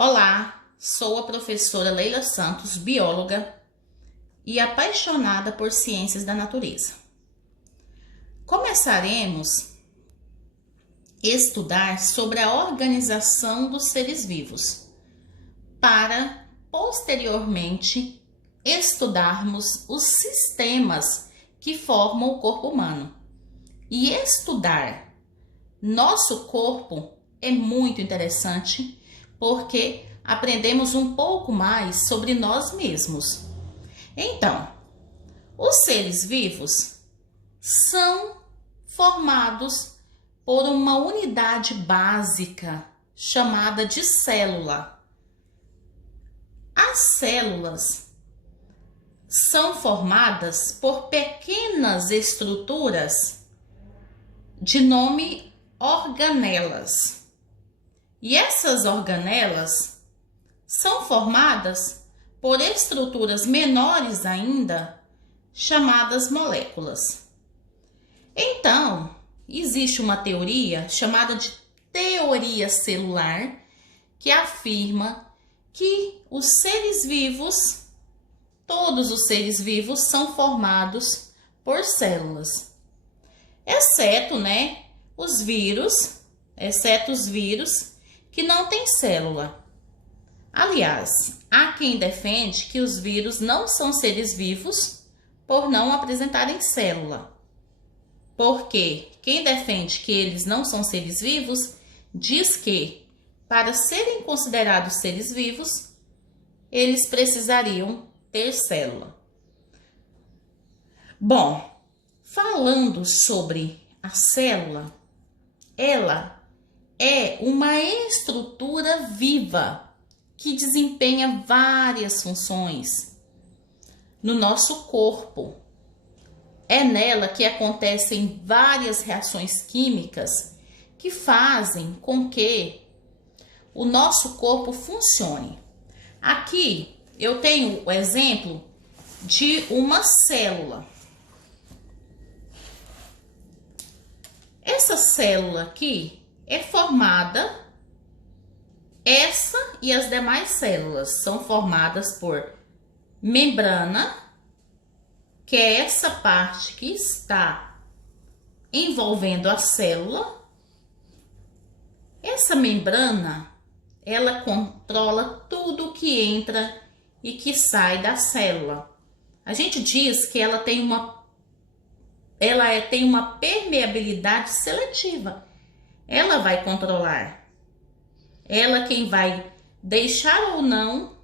Olá, sou a professora Leila Santos, bióloga e apaixonada por ciências da natureza. Começaremos a estudar sobre a organização dos seres vivos, para posteriormente estudarmos os sistemas que formam o corpo humano. E estudar nosso corpo é muito interessante, porque aprendemos um pouco mais sobre nós mesmos. Então, os seres vivos são formados por uma unidade básica chamada de célula. As células são formadas por pequenas estruturas de nome organelas. E essas organelas são formadas por estruturas menores ainda, chamadas moléculas. Então, existe uma teoria chamada de teoria celular, que afirma que os seres vivos, todos os seres vivos, são formados por células. Exceto os vírus que não têm célula. Aliás, há quem defende que os vírus não são seres vivos por não apresentarem célula. Porque quem defende que eles não são seres vivos diz que, para serem considerados seres vivos, eles precisariam ter célula. Bom, falando sobre a célula, ela é uma estrutura viva que desempenha várias funções no nosso corpo. É nela que acontecem várias reações químicas que fazem com que o nosso corpo funcione. Aqui eu tenho o exemplo de uma célula. Essa célula aqui é formada, essa e as demais células são formadas por membrana, que é essa parte que está envolvendo a célula. Essa membrana, ela controla tudo que entra e que sai da célula. A gente diz que ela tem uma permeabilidade seletiva. Ela vai controlar. Ela quem vai deixar ou não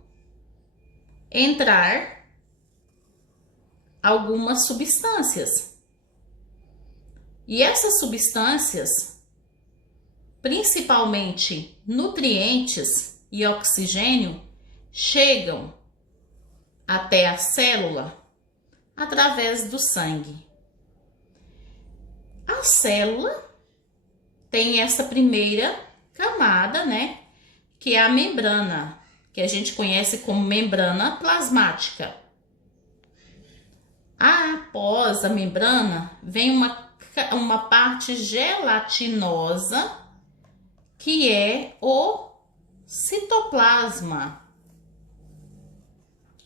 entrar algumas substâncias. E essas substâncias, principalmente nutrientes e oxigênio, chegam até a célula através do sangue. A célula tem essa primeira camada, que é a membrana, que a gente conhece como membrana plasmática. Após a membrana, vem uma parte gelatinosa, que é o citoplasma.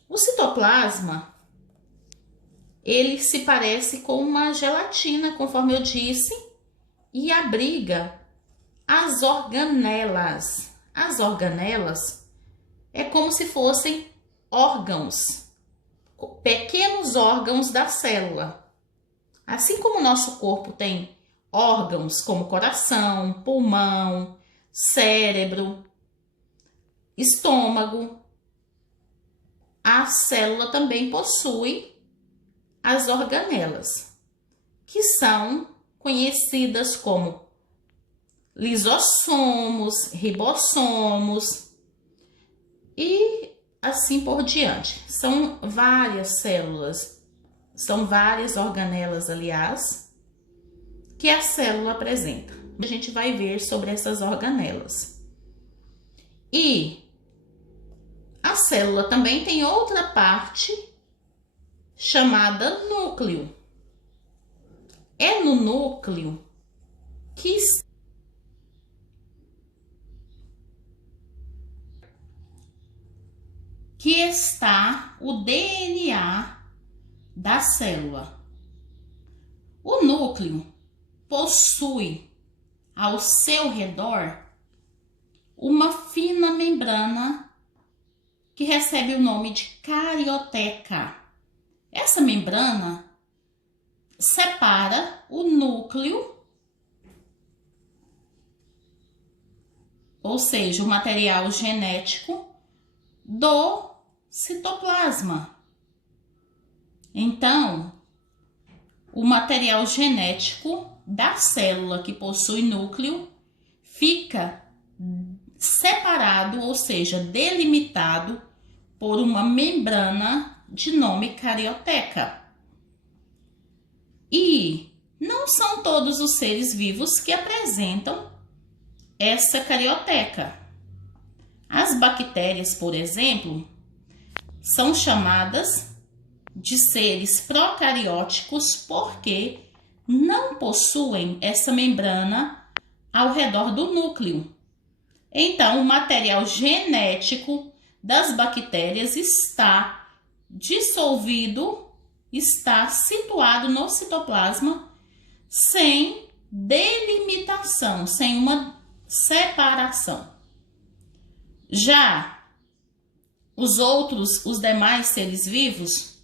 O citoplasma, ele se parece com uma gelatina, conforme eu disse, e abriga as organelas. As organelas é como se fossem órgãos, pequenos órgãos da célula. Assim como o nosso corpo tem órgãos como coração, pulmão, cérebro, estômago, a célula também possui as organelas, que são conhecidas como lisossomos, ribossomos e assim por diante. São várias células, são várias organelas, aliás, que a célula apresenta. A gente vai ver sobre essas organelas. E a célula também tem outra parte chamada núcleo. É no núcleo que que está o DNA da célula. O núcleo possui ao seu redor uma fina membrana que recebe o nome de carioteca. Essa membrana separa o núcleo, ou seja, o material genético, do citoplasma. Então, o material genético da célula que possui núcleo fica separado, ou seja, delimitado por uma membrana de nome carioteca. E não são todos os seres vivos que apresentam essa carioteca. As bactérias, por exemplo, são chamadas de seres procarióticos porque não possuem essa membrana ao redor do núcleo. Então, o material genético das bactérias está dissolvido, está situado no citoplasma sem delimitação, sem uma separação. Já os demais seres vivos,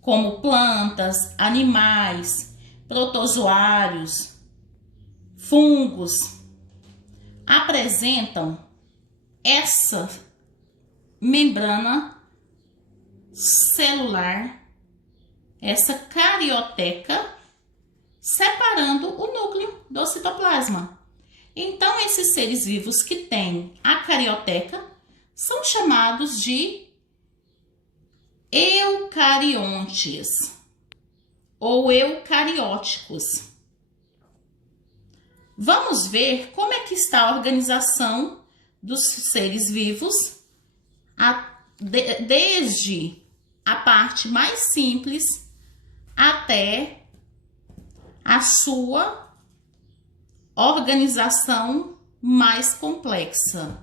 como plantas, animais, protozoários, fungos, apresentam essa membrana celular, essa carioteca, separando o núcleo do citoplasma. Então, esses seres vivos que têm a carioteca são chamados de eucariontes ou eucarióticos. Vamos ver como é que está a organização dos seres vivos, desde a parte mais simples até a sua organização mais complexa.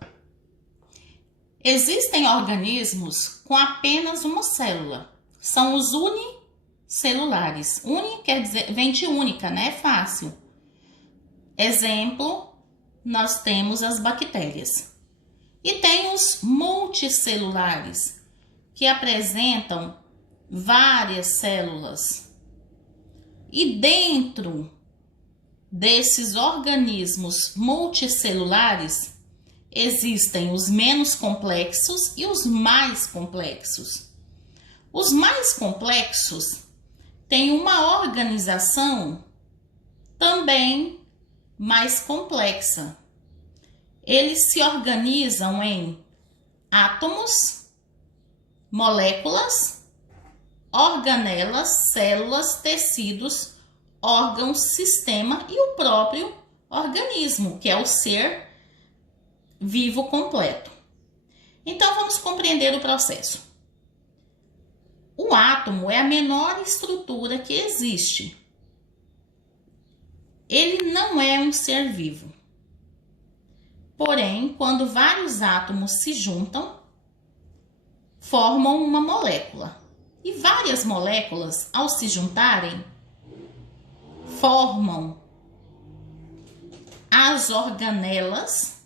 Existem organismos com apenas uma célula. São os unicelulares. Uni quer dizer, vem de única, né? Fácil. Exemplo, nós temos as bactérias. E tem os multicelulares, que apresentam várias células. E dentro desses organismos multicelulares, existem os menos complexos e os mais complexos. Os mais complexos têm uma organização também mais complexa. Eles se organizam em átomos, moléculas, organelas, células, tecidos, órgãos, sistema e o próprio organismo, que é o ser vivo completo. Então, vamos compreender o processo. O átomo é a menor estrutura que existe. Ele não é um ser vivo. Porém, quando vários átomos se juntam, formam uma molécula. E várias moléculas, ao se juntarem, formam as organelas.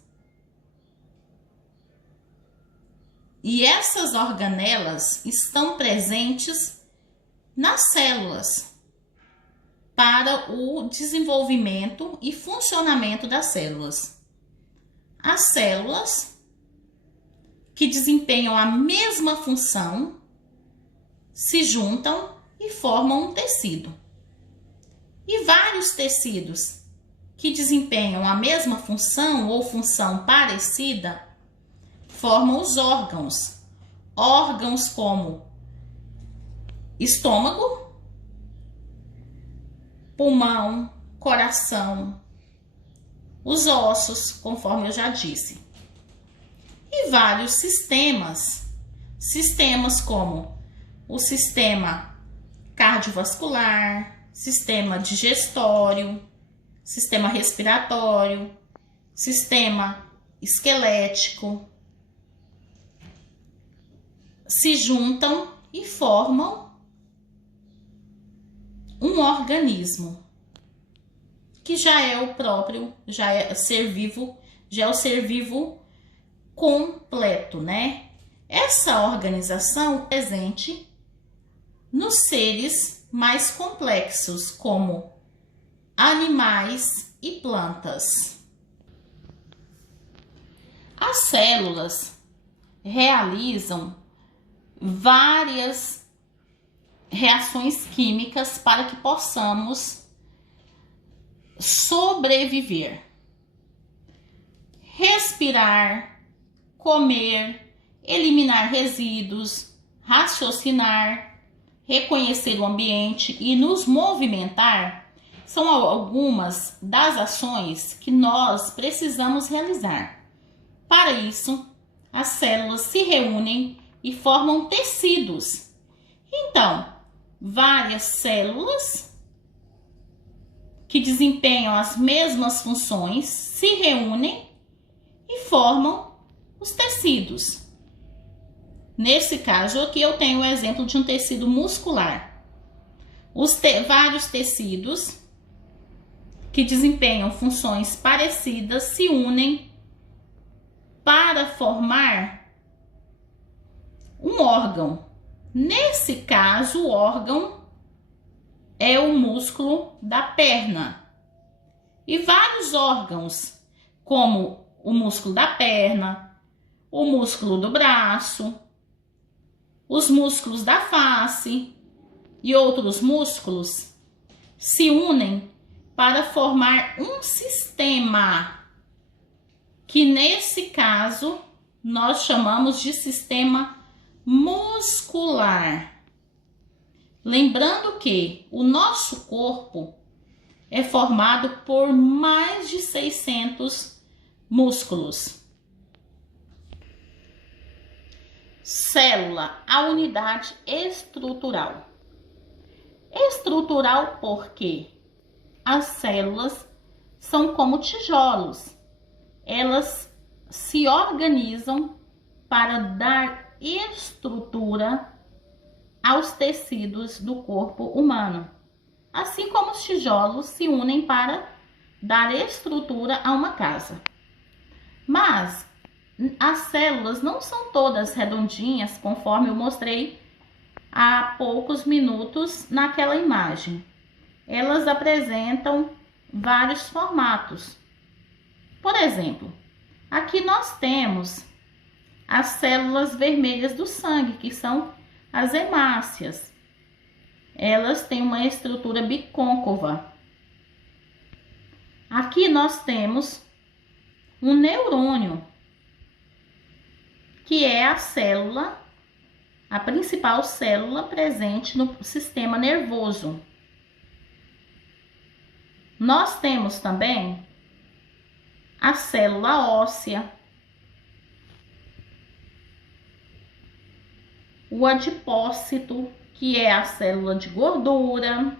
E essas organelas estão presentes nas células para o desenvolvimento e funcionamento das células. As células que desempenham a mesma função se juntam e formam um tecido. E vários tecidos que desempenham a mesma função ou função parecida formam os órgãos. Órgãos como estômago, pulmão, coração, os ossos, conforme eu já disse. E vários sistemas como o sistema cardiovascular, sistema digestório, sistema respiratório, sistema esquelético. se juntam e formam um organismo, que já é o próprio, já é ser vivo, já é o ser vivo completo, né? Essa organização é presente nos seres mais complexos, como animais e plantas. As células realizam várias reações químicas para que possamos sobreviver, respirar, comer, eliminar resíduos, raciocinar, reconhecer o ambiente e nos movimentar são algumas das ações que nós precisamos realizar. Para isso, as células se reúnem e formam tecidos. Então, várias células que desempenham as mesmas funções se reúnem e formam os tecidos. Nesse caso aqui eu tenho o exemplo de um tecido muscular. Vários tecidos que desempenham funções parecidas se unem para formar um órgão. Nesse caso, o órgão é o músculo da perna. E vários órgãos, como o músculo da perna, o músculo do braço, os músculos da face e outros músculos, se unem para formar um sistema, que nesse caso nós chamamos de sistema muscular. Lembrando que o nosso corpo é formado por mais de 600 músculos. Célula, a unidade estrutural. Estrutural porque as células são como tijolos. Elas se organizam para dar estrutura aos tecidos do corpo humano, assim como os tijolos se unem para dar estrutura a uma casa. Mas as células não são todas redondinhas, conforme eu mostrei há poucos minutos naquela imagem. Elas apresentam vários formatos. Por exemplo, aqui nós temos as células vermelhas do sangue, que são as hemácias. Elas têm uma estrutura bicôncava. Aqui nós temos um neurônio, que é a célula, a principal célula presente no sistema nervoso. Nós temos também a célula óssea, o adipócito, que é a célula de gordura.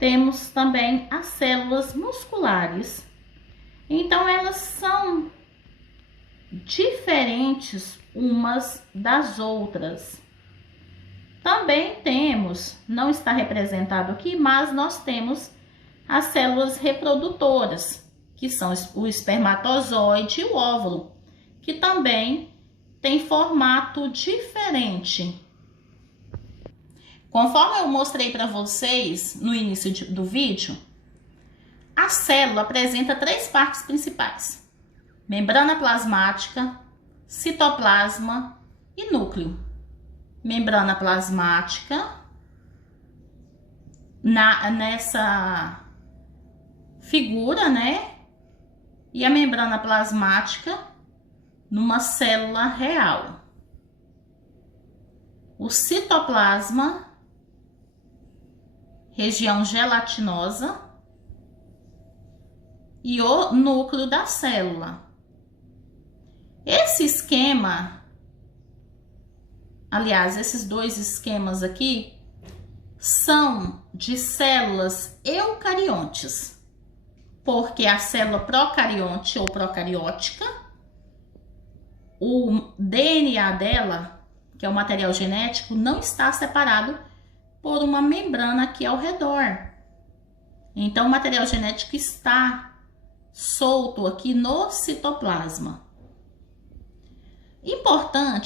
Temos também as células musculares. Então, elas são diferentes umas das outras. Também temos, não está representado aqui, mas nós temos as células reprodutoras, que são o espermatozoide e o óvulo, que também tem formato diferente. Conforme eu mostrei para vocês no início do vídeo, a célula apresenta 3 partes principais: membrana plasmática, citoplasma e núcleo. Membrana plasmática, nessa figura, né? E a membrana plasmática numa célula real. O citoplasma, região gelatinosa, e o núcleo da célula. Esse esquema, aliás, esses 2 esquemas aqui, são de células eucariontes, porque a célula procarionte ou procariótica o DNA dela, que é o material genético, não está separado por uma membrana aqui ao redor. Então, o material genético está solto aqui no citoplasma.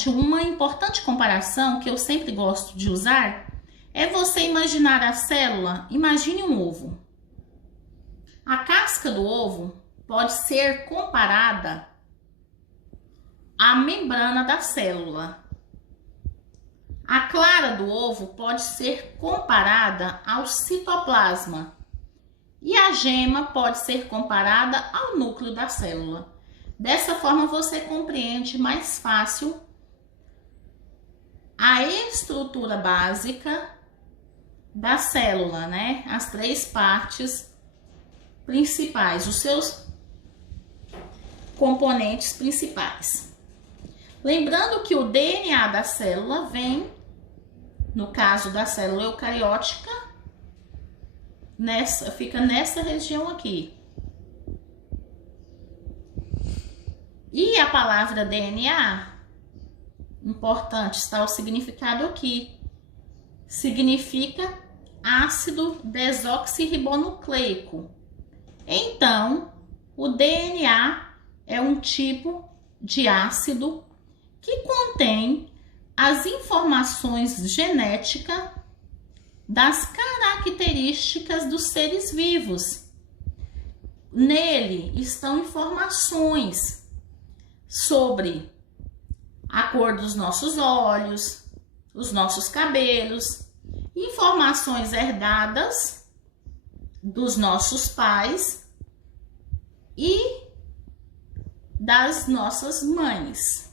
Uma importante comparação que eu sempre gosto de usar é você imaginar a célula, imagine um ovo. A casca do ovo pode ser comparada à membrana da célula. A clara do ovo pode ser comparada ao citoplasma. E a gema pode ser comparada ao núcleo da célula. Dessa forma, você compreende mais fácil a estrutura básica da célula, né? As três partes principais, os seus componentes principais. Lembrando que o DNA da célula vem, no caso da célula eucariótica, fica nessa região aqui. E a palavra DNA, importante, está o significado aqui. Significa ácido desoxirribonucleico. Então, o DNA é um tipo de ácido que contém as informações genéticas das características dos seres vivos. Nele estão informações sobre a cor dos nossos olhos, os nossos cabelos, informações herdadas dos nossos pais e das nossas mães.